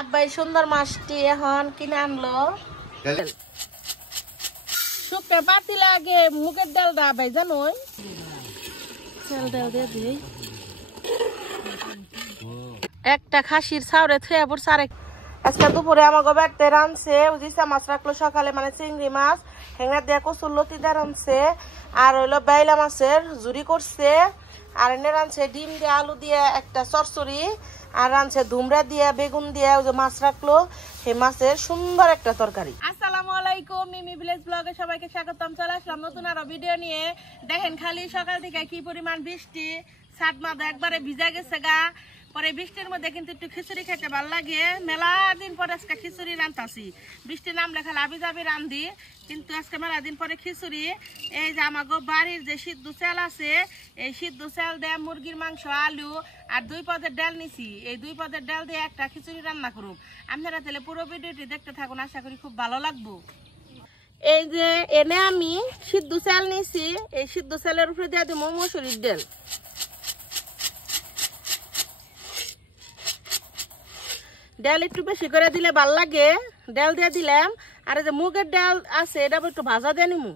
আব্বাই সুন্দর মাছটি এখন কিনে আনলো। শুকনো পাতিলে আগে মুগের ডালটা আব্বাই জানোই চাল ডাল দিয়ে দিই। একটা খাসির ছাউরে থুয়ে পড়ছে আরেক। আজকে দুপুরে আমাকে বাড়িতে রাঁধছে উজিসা মাছ রাখলো সকালে, মানে চিংড়ি মাছ হেঙ্গা দিয়ে কচুর লতি দিয়ে রাঁধছে, আর হইলো বাইলা মাছের ঝুরি করছে, আর এনে রাঁধছে ডিম দিয়ে আলু দিয়ে একটা চরচড়ি, আর রাঁধছে ধুমরা দিয়ে বেগুন দিয়ে ওই যে মাছ রাখলো সেই মাছের সুন্দর একটা তরকারি। আসসালামু আলাইকুম, মিমি ভিলেজ ব্লগে সবাইকে স্বাগতম। চলে আসলাম নতুন আরো ভিডিও নিয়ে। দেখেন খালি সকাল থেকে কি পরিমাণ বৃষ্টি, ছাদ মাথা একবারে ভিজা গেছে গা। পরে বৃষ্টির মধ্যে কিন্তু একটু খিচুড়ি খেতে ভালো লাগে। মেলা দিন পরে আজকে খিচুড়ি রান্তাছি। বৃষ্টি নামলে খালি আবি যাবি রান্ধি, কিন্তু আজকে মেলা দিন পরে খিচুড়ি। এই যে আমাকে বাড়ির যে সিদ্ধ চাল আছে, এই সিদ্ধ চাল দিয়ে মুরগির মাংস, আলু আর 2 পদের ডাল নিছি। এই 2 পদের ডাল দিয়ে একটা খিচুড়ি রান্না করুন। আপনারা তাহলে পুরো ভিডিওটি দেখতে থাকুন, আশা করি খুব ভালো লাগবো। এই যে এনে আমি সিদ্ধ চাল নিছি, এই সিদ্ধ চালের উপরে দিয়ে দিব মসুরির ডাল। ডাল একটু বেশি করে দিলে ভাল লাগে, ডাল দিয়ে দিলাম। আর এই যে মুগের ডাল আছে এটা একটু ভাজা দিয়ে নিমু।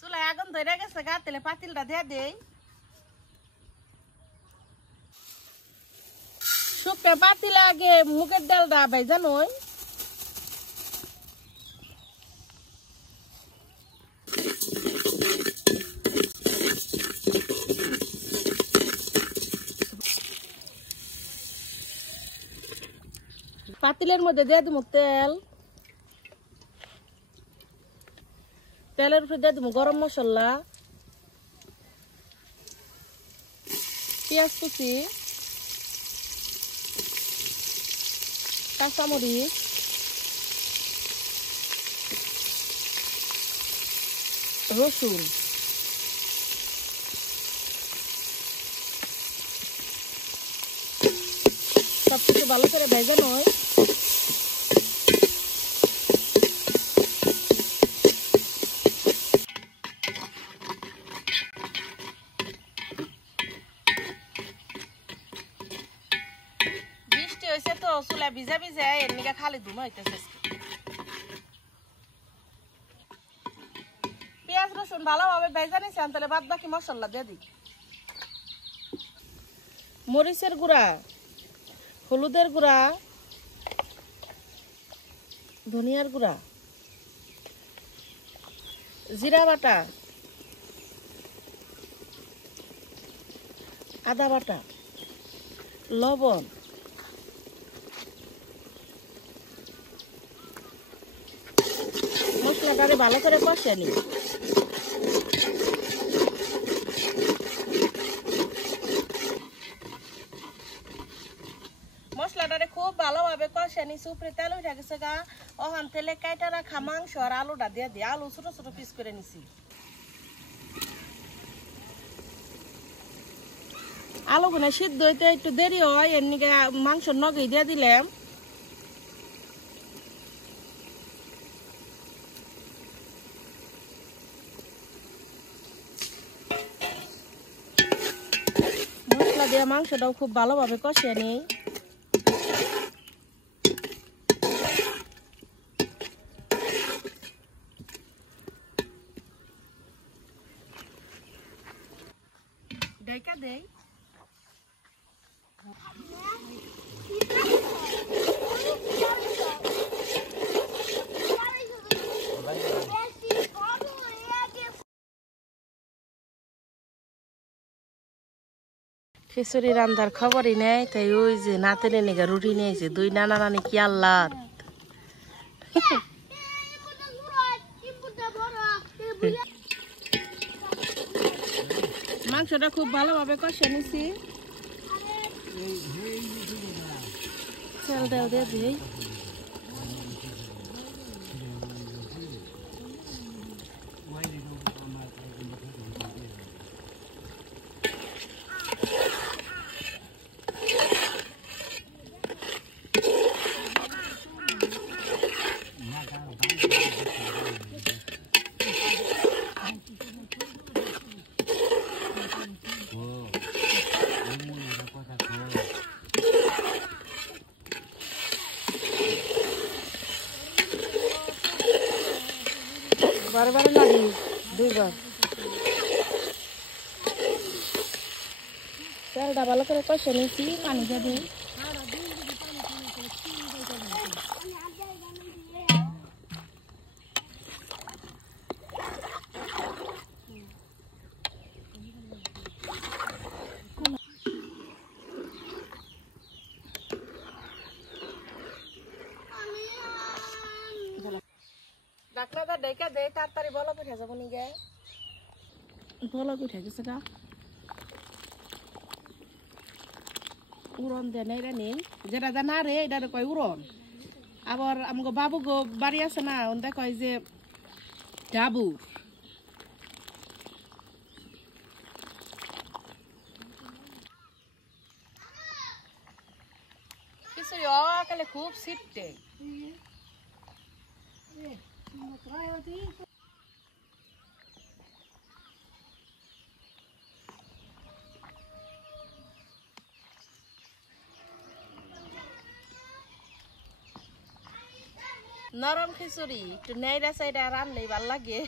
চুলায় আগুন ধরে গেছে গা, তেলে পাতিলটা দিয়ে দেই। শুকনো পাতিলে আগে মুগের ডালটা ভাই জানোই পাতিলের মধ্যে দিয়ে দিব তেল, তেলের উপরে দিয়ে দিব গরম মশলা, পেঁয়াজ কুচি, কাঁচামরিচ, রসুন, সবকিছু ভালো করে ভেজে নয়। বৃষ্টি হয়েছে তো চুলা ভিজা ভিজা এর নিকে খালি ধুমা হইতেছে। পেঁয়াজ রসুন ভালোভাবে ভেজে নিছি, তাহলে বাদ বাকি মশলা দিয়ে দিই। মরিচের গুঁড়া, হলুদের গুঁড়া, ধনিয়ার গুঁড়া, জিরা বাটা, আদা বাটা, লবণ, মশলাটারে ভালো করে কষে নিই। মশলাটারে খুব ভালোভাবে কষে নিছি, উপরে তেল উঠে গেছে গা। ওখান তেলে কাইটা রাখা মাংস আর আলুটা দিয়ে দিই। আলু ছোট ছোট পিস করে নিছি। আলুগুলো সিদ্ধ হইতে একটু দেরি হয়, এর নিকে মাংস নগে দিয়ে দিলাম। মশলা দিয়ে মাংসটাও খুব ভালোভাবে কষিয়ে নিই। ঢাকা দেই। খিচুড়ি রান্ধার খবরই নেই, তাই ওই যে নাতেনে নিগা রুটি নিয়েছে। 2 নানা নানি কি আল্লাহ। মাংসটা খুব ভালোভাবে কষে নিছি। চাল ডাল দিয়ে দিই। বারে বারে নাড়ি দুইবার চালটা ভালো করে কষে নিয়েছি পানি দেবে ডাকনাটা ডেকে দে তাড়াতাড়ি বলো পিঠা যাবো নি গে বলো পিঠা গেছে গা উড়ন দে নাই রে নেই যেটা জানা রে এটা কয় উড়ন আবার আমাকে বাবু গো বাড়ি আছে না ওটা কয় যে ডাবুর খিচুড়ি অকালে খুব সিটে নরম খিচুড়ি একটু নেড়া সাইডা রানলেই ভাল লাগে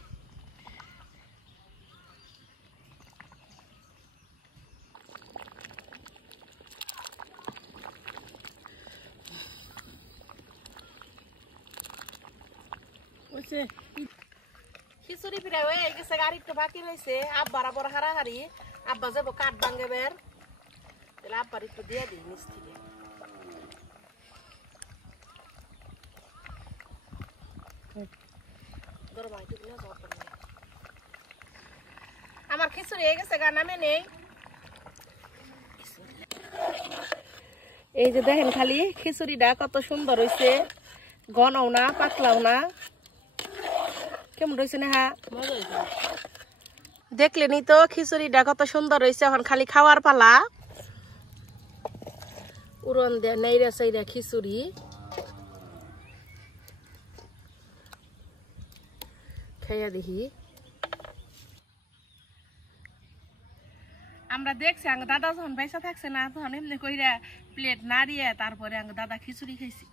খিচুড়ি পিঠা হয়ে গেছে আর একটু বাকি রয়েছে আব্বার আবার হারাহারি আব্বা যাবো কাঠ ভাঙে বের তাহলে আব্বার একটু দিয়ে দিই নিচ থেকে আমার খিচুড়ি হয়ে গেছে গা নামে নেই এই যে দেখেন খালি খিচুড়িটা কত সুন্দর হয়েছে ঘনও না পাতলাও না কেমন রয়েছে না হা দেখলেনি তো খিচুড়িটা কত সুন্দর হয়েছে এখন খালি খাওয়ার পালা উড়ন দে নেইরা সাইরা খিচুড়ি খাইয়া দেখি আমরা দেখছি আঙ্গ দাদা যখন পয়সা থাকছে না তখন এমনি কইরা প্লেট নাড়িয়ে তারপরে আঙ্গ দাদা খিচুড়ি খাইছি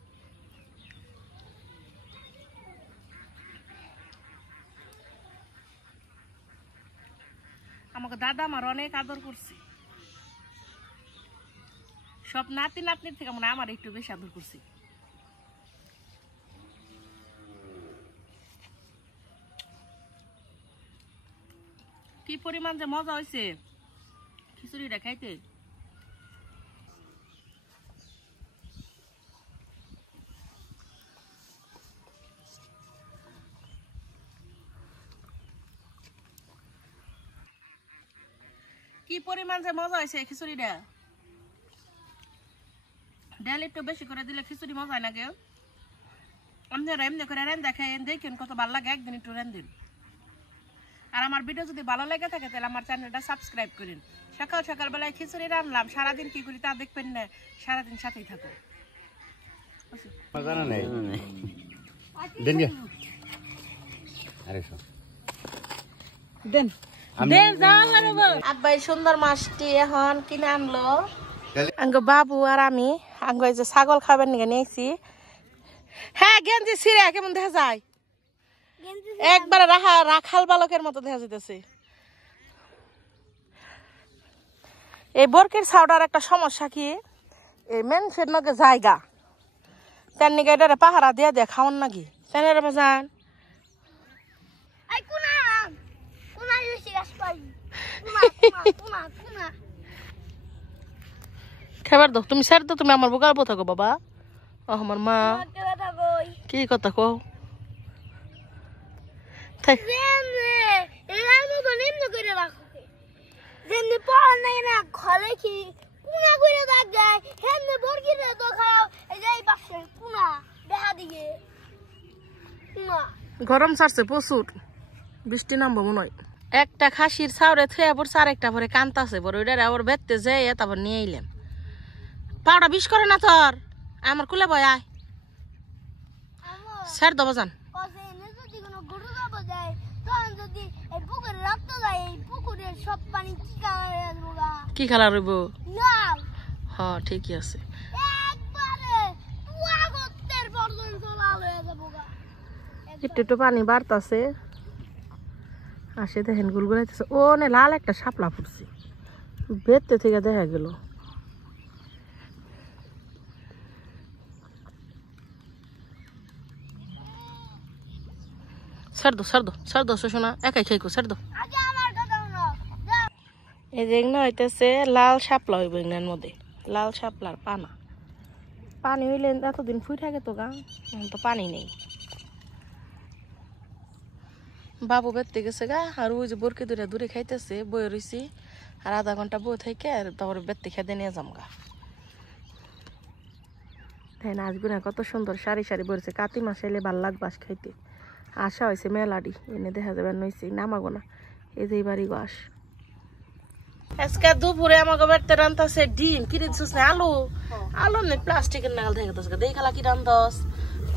আমাকে দাদা আমার অনেক আদর করছে সব নাতি নাতনির থেকে মনে আমার একটু বেশি আদর করছি কি পরিমাণ যে মজা হয়েছে খিচুড়িটা খাইতে কি পরিমাণ যে মজা হয়েছে খিচুড়িটা ডাল একটু বেশি করে দিলে খিচুড়ি মজা হয় না কেউ আপনারা এমনি করে রান দেখেন দেখেন কত ভালো লাগে একদিন একটু রান দিন আর আমার ভিডিও যদি ভালো লেগে থাকে তাহলে আমার চ্যানেলটা সাবস্ক্রাইব করুন সকাল সকাল বেলায় খিচুড়ি রান্নলাম সারাদিন কি করি তা দেখবেন না সারাদিন সাথেই থাকো আব্বাই সুন্দর মাছটি এখন কিনে আনলো আঙ্গ বাবু আর আমি আঙ্গ যে ছাগল খাবেন নিয়ে নিয়েছি হ্যাঁ গেঞ্জি ছিঁড়ে কেমন দেখা যায় একবারে রাখাল বালকের মতো দেখা যেতেছে এই বরকের ছাউটার একটা সমস্যা কি এই মেনসের নগে জায়গা তার নিকে এটা পাহারা দিয়ে দিয়ে খাওয়ান নাকি তাই না বাজান খাবার দো তুমি স্যার তো তুমি আমার বোকার বোথা গো বাবা ও আমার মা কি কথা কো গরম ছাড়ছে প্রচুর বৃষ্টি নামবো মনে হয় একটা খাসির ছাউরে থুয়ে পড়ছে আরেকটা পরে কান্তাছে পরে ওইটা আবার বেতে যাই তারপর নিয়ে এলাম পাউডা বিষ করে না তোর আমার কুলে বয় আয় স্যার দেবো যান কি খেলা রইব হ্যাঁ ঠিকই আছে একটু একটু পানি বাড়তাছে আসে দেখেন গুলগুলাইতেছে ও নে লাল একটা শাপলা ফুটছে বেতে থেকে দেখা গেল ছাড় দো শোনা একাই খাইকো ছাড় দো এই যে না হইতেছে লাল শাপলা হইব এর মধ্যে লাল শাপলার পানা পানি হইলে এতদিন ফুই থাকে তো গা তো পানি নেই বাবু বেরতে গেছে গা আর ওই যে বরকে দূরে দূরে খাইতেছে বয়ে রইছি আর আধা ঘন্টা বয়ে থেকে আর তারপরে বেরতে খেতে নিয়ে যাম গা তাই না আজগুনা কত সুন্দর সারি সারি বলছে কাতি মাস এলে ভাল লাগ বাস খাইতে আশা হয়েছে মেলাডি এনে দেখা যাবে নইছে নামাগো না এই যে বাড়ি বাস আজকে দুপুরে আমাকে বেরতে রান্তাছে ডিম কি দিছিস না আলু আলু নেই প্লাস্টিকের নাগাল থেকে দোস দেই খালা কি রান্ধস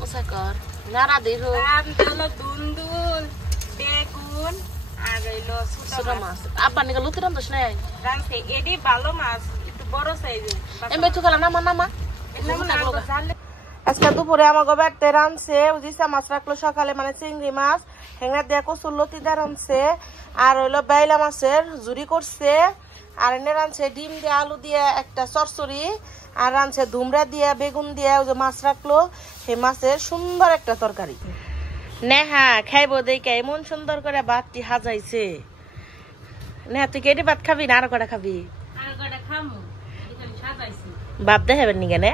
ওসা কর নাড়া দেই রান্তালো দুন্দুল বেগুন আর হইলো ছোট মাছ আব্বা নিকে লুতি রান্ধস না রান্তে এডি ভালো মাছ একটু বড় সাইজের এমনি তো খালা নামা আজকে দুপুরে আমাকে বেরতে রানছে উজিসা মাছ রাখলো সকালে মানে চিংড়ি মাছ হেঙ্গা দিয়ে কচুর লতি দিয়ে রানছে আর হইলো বাইলা মাছের জুড়ি করছে আর এনে রানছে ডিম দিয়ে আলু দিয়ে একটা চরচড়ি আর রানছে ধুমরা দিয়ে বেগুন দিয়ে ওই যে মাছ রাখলো সেই মাছের সুন্দর একটা তরকারি নেহা খাইবো দেখে এমন সুন্দর করে ভাতটি হাজাইছে নেহা তুই কেটে ভাত খাবি না আরো কটা খাবি আর কটা খামু এখানে সাজাইছি বাপ দেখাবেন নি কেন